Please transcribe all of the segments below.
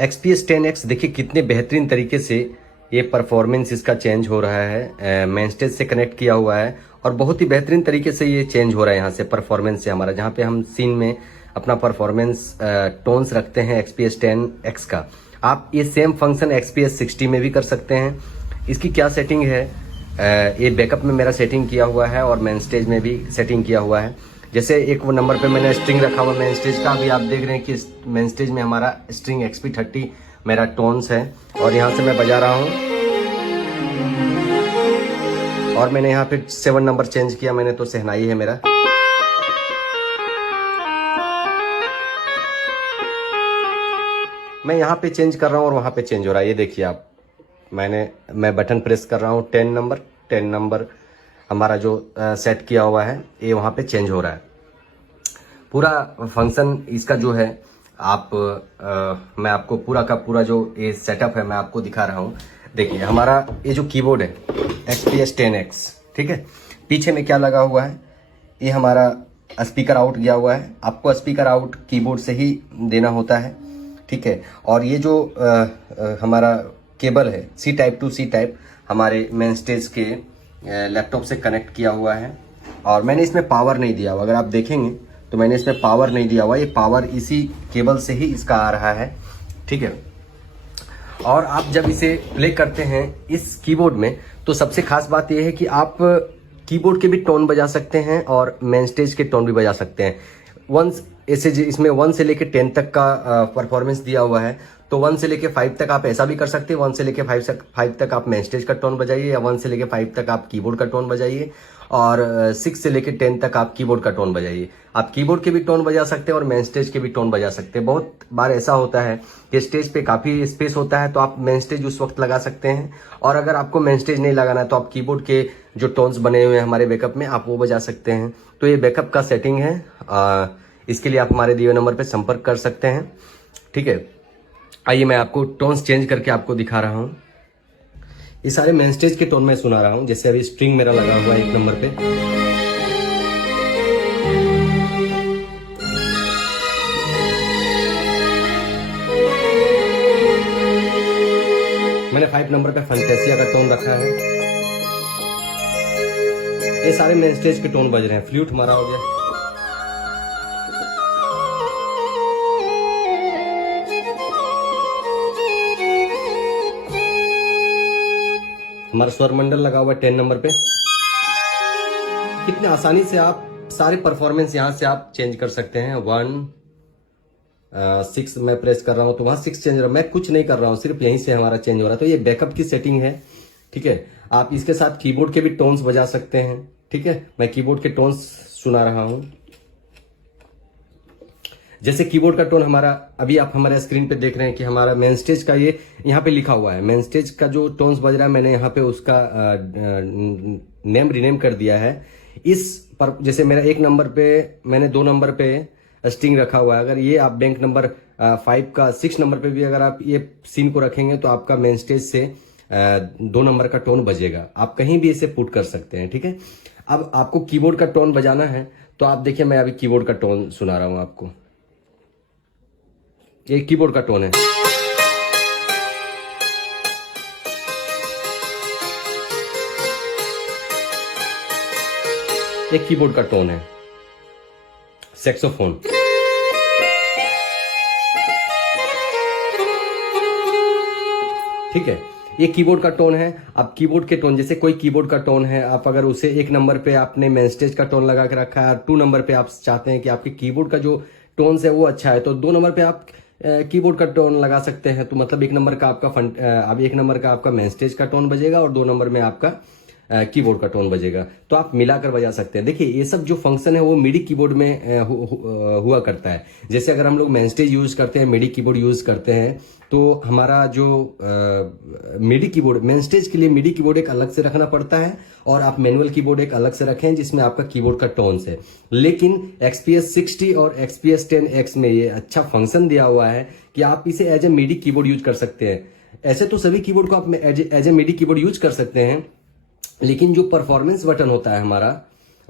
XPS 10X देखिए कितने बेहतरीन तरीके से ये परफॉर्मेंस इसका चेंज हो रहा है। मेन स्टेज से कनेक्ट किया हुआ है और बहुत ही बेहतरीन तरीके से ये चेंज हो रहा है यहाँ से परफॉर्मेंस से हमारा, जहाँ पे हम सीन में अपना परफॉर्मेंस टोन्स रखते हैं XPS 10X का। आप ये सेम फंक्शन XPS 60 में भी कर सकते हैं। इसकी क्या सेटिंग है, ये बैकअप में मेरा सेटिंग किया हुआ है और मेन स्टेज में भी सेटिंग किया हुआ है। जैसे एक वो नंबर पे मैंने स्ट्रिंग रखा हुआ मेन स्टेज का, अभी आप देख रहे हैं कि मेन स्टेज में हमारा स्ट्रिंग XP30 मेरा टोन्स है और यहाँ से मैं बजा रहा हूँ। और मैंने यहाँ पे 7 नंबर चेंज किया मैंने, तो सहनाई है मेरा। मैं यहाँ पे चेंज कर रहा हूँ और वहाँ पे चेंज हो रहा है, ये देखिए आप। मैं बटन प्रेस कर रहा हूँ, 10 नंबर हमारा जो सेट किया हुआ है ये वहाँ पे चेंज हो रहा है। पूरा फंक्शन इसका जो है मैं आपको पूरा का पूरा जो ये सेटअप है मैं आपको दिखा रहा हूँ। देखिए हमारा ये जो कीबोर्ड है XPS 10X, ठीक है। पीछे में क्या लगा हुआ है, ये हमारा स्पीकर आउट गया हुआ है। आपको स्पीकर आउट कीबोर्ड से ही देना होता है, ठीक है। और ये जो हमारा केबल है C type two C type हमारे मेन स्टेज के लैपटॉप से कनेक्ट किया हुआ है। और मैंने इसमें पावर नहीं दिया हुआ, अगर आप देखेंगे तो मैंने इसमें पावर नहीं दिया हुआ, ये पावर इसी केबल से ही इसका आ रहा है, ठीक है। और आप जब इसे प्ले करते हैं इस कीबोर्ड में, तो सबसे खास बात यह है कि आप कीबोर्ड के भी टोन बजा सकते हैं और मेन स्टेज के टोन भी बजा सकते हैं। इसमें 1 से लेके 10 तक का परफॉर्मेंस दिया हुआ है, तो 1 से लेके 5 तक आप ऐसा भी कर सकते हैं। 1 से लेके 5 तक आप मेन स्टेज का टोन बजाइए, या 1 से लेके 5 तक आप कीबोर्ड का टोन बजाइए, और 6 से लेके 10 तक आप कीबोर्ड का टोन बजाइए। आप कीबोर्ड के भी टोन बजा सकते हैं और मेन स्टेज के भी टोन बजा सकते हैं। बहुत बार ऐसा होता है कि स्टेज पे काफी स्पेस होता है, तो आप मेन स्टेज उस वक्त लगा सकते हैं, और अगर आपको मेन स्टेज नहीं लगाना है तो आप कीबोर्ड के जो टोन्स बने हुए हैं हमारे बैकअप में आप वो बजा सकते हैं। तो ये बैकअप का सेटिंग है, इसके लिए आप हमारे दिए हुए नंबर पर संपर्क कर सकते हैं, ठीक है। आइए मैं आपको टोन्स चेंज करके आपको दिखा रहा हूँ। ये सारे मेन स्टेज के टोन में सुना रहा हूँ। जैसे अभी स्ट्रिंग मेरा लगा हुआ है 1 नंबर पे, मैंने 5 नंबर पे फंटेसिया का टोन रखा है। ये सारे मेन स्टेज के टोन बज रहे हैं। फ्लूट हमारा हो गया, हमारा स्वर मंडल लगा हुआ है 10 नंबर पे। कितने आसानी से आप सारे परफॉर्मेंस यहां से आप चेंज कर सकते हैं। 6 मैं प्रेस कर रहा हूं तो वहां 6 चेंज हो रहा है। मैं कुछ नहीं कर रहा हूं, सिर्फ यहीं से हमारा चेंज हो रहा है। तो ये बैकअप की सेटिंग है, ठीक है। आप इसके साथ कीबोर्ड के भी टोन्स बजा सकते हैं, ठीक है। मैं कीबोर्ड के टोन्स सुना रहा हूं। जैसे कीबोर्ड का टोन हमारा अभी आप हमारे स्क्रीन पे देख रहे हैं कि हमारा मेन स्टेज का ये यहाँ पे लिखा हुआ है। मेन स्टेज का जो टोन्स बज रहा है मैंने यहाँ पे उसका नेम रीनेम कर दिया है। इस पर जैसे मेरा 1 नंबर पे मैंने 2 नंबर पे स्ट्रिंग रखा हुआ है। अगर ये आप बैंक नंबर 5 का 6 नंबर पे भी अगर आप ये सीन को रखेंगे तो आपका मेन स्टेज से 2 नंबर का टोन बजेगा। आप कहीं भी इसे पुट कर सकते हैं, ठीक है। अब आपको कीबोर्ड का टोन बजाना है तो आप देखिए मैं अभी कीबोर्ड का टोन सुना रहा हूं आपको। ये कीबोर्ड का टोन है। एक कीबोर्ड का टोन है सैक्सोफोन। ठीक है, ये कीबोर्ड का टोन है। अब कीबोर्ड के टोन, जैसे कोई कीबोर्ड का टोन है, आप अगर उसे 1 नंबर पे आपने मेन स्टेज का टोन लगा के रखा है और 2 नंबर पे आप चाहते हैं कि आपके कीबोर्ड का जो टोन्स है वो अच्छा है, तो 2 नंबर पे आप कीबोर्ड का टोन लगा सकते हैं। तो मतलब 1 नंबर का आपका अब 1 नंबर का आपका मेन स्टेज का टोन बजेगा और 2 नंबर में आपका कीबोर्ड का टोन बजेगा। तो आप मिलाकर बजा सकते हैं। देखिए ये सब जो फंक्शन है वो मिडी कीबोर्ड में हुआ करता है। जैसे अगर हम लोग मेन स्टेज यूज करते हैं, मिडी कीबोर्ड यूज करते हैं, तो हमारा जो मिडी कीबोर्ड मेन स्टेज के लिए मिडी कीबोर्ड एक अलग से रखना पड़ता है और आप मैनुअल कीबोर्ड एक अलग से रखें जिसमें आपका कीबोर्ड का टोन्स है। लेकिन XPS 60 और XPS 10X में ये अच्छा फंक्शन दिया हुआ है कि आप इसे as a MIDI keyboard use कर सकते हैं। ऐसे तो सभी कीबोर्ड को आप as a MIDI keyboard use कर सकते हैं, लेकिन जो परफॉर्मेंस बटन होता है हमारा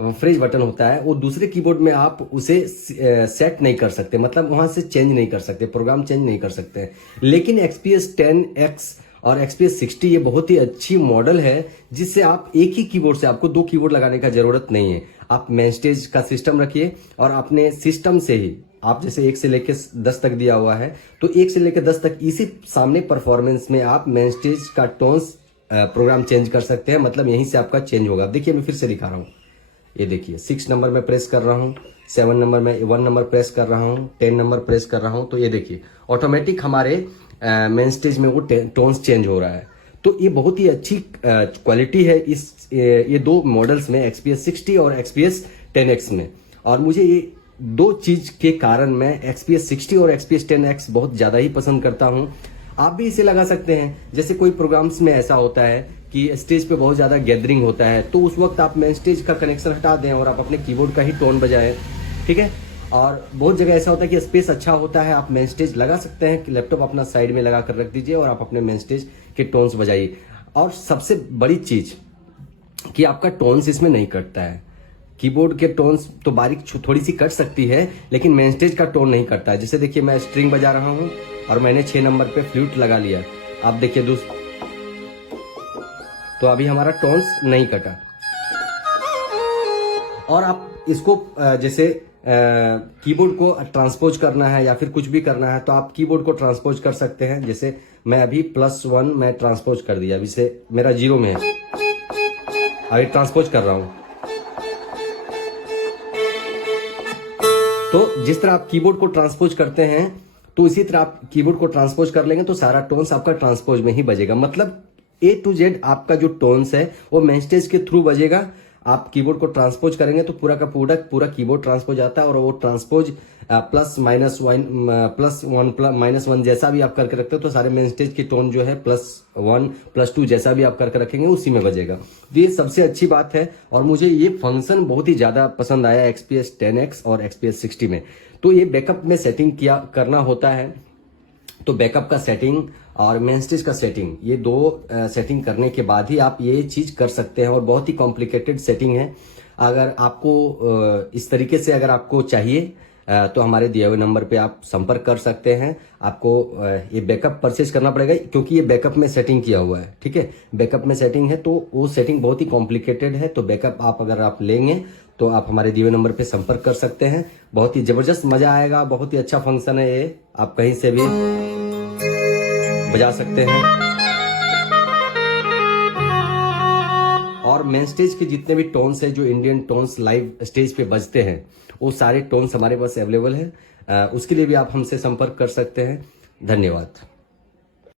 फ्रेश बटन होता है, वो दूसरे कीबोर्ड में आप उसे सेट नहीं कर सकते, मतलब वहां से चेंज नहीं कर सकते, प्रोग्राम चेंज नहीं कर सकते। लेकिन XPS 10X और XPS 60 ये बहुत ही अच्छी मॉडल है, जिससे आप एक ही कीबोर्ड से, आपको दो कीबोर्ड लगाने का जरूरत नहीं है। आप मेन स्टेज का सिस्टम रखिए और अपने सिस्टम से ही आप जैसे 1 से लेकर 10 तक दिया हुआ है, तो 1 से लेकर 10 तक इसी सामने परफॉर्मेंस में आप मेन स्टेज का टोन्स प्रोग्राम चेंज कर सकते हैं, मतलब यहीं से आपका चेंज होगा। देखिए मैं फिर से दिखा रहा हूँ, ये देखिए 6 नंबर में प्रेस कर रहा हूँ, 7 नंबर में 1 नंबर प्रेस कर रहा हूँ, 10 नंबर प्रेस कर रहा हूँ, तो ये देखिए ऑटोमेटिक हमारे मेन स्टेज में वो टोन्स चेंज हो रहा है। तो ये बहुत ही अच्छी क्वालिटी है ये दो मॉडल्स में, XPS 60 और XPS 10X में। और मुझे ये दो चीज के कारण मैं XPS 60 और XPS 10X बहुत ज्यादा ही पसंद करता हूं। आप भी इसे लगा सकते हैं। जैसे कोई प्रोग्राम्स में ऐसा होता है कि स्टेज पे बहुत ज्यादा गैदरिंग होता है, तो उस वक्त आप मेन स्टेज का कनेक्शन हटा दें और आप अपने कीबोर्ड का ही टोन बजाएं, ठीक है। और बहुत जगह ऐसा होता है कि स्पेस अच्छा होता है, आप मेन स्टेज लगा सकते हैं कि लैपटॉप अपना साइड में लगा कर रख दीजिए और आप अपने मेन स्टेज के टोन्स बजाइए। और सबसे बड़ी चीज कि आपका टोन्स इसमें नहीं कटता है। कीबोर्ड के टोन्स तो बारीक थोड़ी सी कट सकती है, लेकिन मेन स्टेज का टोन नहीं कटता है। जैसे देखिए मैं स्ट्रिंग बजा रहा हूं और मैंने 6 नंबर पे फ्लूट लगा लिया, आप देखिए तो अभी हमारा टोन्स नहीं कटा। और आप इसको जैसे कीबोर्ड को ट्रांसपोज करना है या फिर कुछ भी करना है, तो आप कीबोर्ड को ट्रांसपोज कर सकते हैं। जैसे मैं अभी +1 मैं ट्रांसपोज कर दिया, अभी से मेरा 0 में है, अभी ट्रांसपोज कर रहा हूं। तो जिस तरह आप कीबोर्ड को ट्रांसपोज करते हैं, तो इसी तरह आप कीबोर्ड को ट्रांसपोज कर लेंगे तो सारा टोन्स आपका ट्रांसपोज में ही बजेगा। मतलब A to Z आपका जो टोन्स है वो मेन स्टेज के थ्रू बजेगा। आप कीबोर्ड को ट्रांसपोज करेंगे तो पूरा का पूरा कीबोर्ड ट्रांसपोज आता है, और वो ट्रांसपोज +1 जैसा भी आप करके रखते हो, तो सारे मेन स्टेज की टोन जो है +1 +2 जैसा भी आप करके रखेंगे उसी में बजेगा। तो ये सबसे अच्छी बात है, और मुझे ये फंक्शन बहुत ही ज्यादा पसंद आया XPS 10X और XPS 60 में। तो ये बैकअप में सेटिंग करना होता है, तो बैकअप का सेटिंग और मेन स्टेज का सेटिंग, ये दो सेटिंग करने के बाद ही आप ये चीज कर सकते हैं। और बहुत ही कॉम्प्लिकेटेड सेटिंग है। अगर आपको इस तरीके से अगर आपको चाहिए तो हमारे दिए हुए नंबर पे आप संपर्क कर सकते हैं। आपको ये बैकअप परचेज करना पड़ेगा, क्योंकि ये बैकअप में सेटिंग किया हुआ है, ठीक है। बैकअप में सेटिंग है तो वो सेटिंग बहुत ही कॉम्प्लिकेटेड है। तो बैकअप अगर आप लेंगे तो आप हमारे दिए हुए नंबर पे संपर्क कर सकते हैं। बहुत ही जबरदस्त मजा आएगा, बहुत ही अच्छा फंक्शन है ये, आप कहीं से भी बजा सकते हैं। और मेन स्टेज के जितने भी टोन्स है, जो इंडियन टोन्स लाइव स्टेज पे बजते हैं, वो सारे टोन्स हमारे पास अवेलेबल है। उसके लिए भी आप हमसे संपर्क कर सकते हैं। धन्यवाद।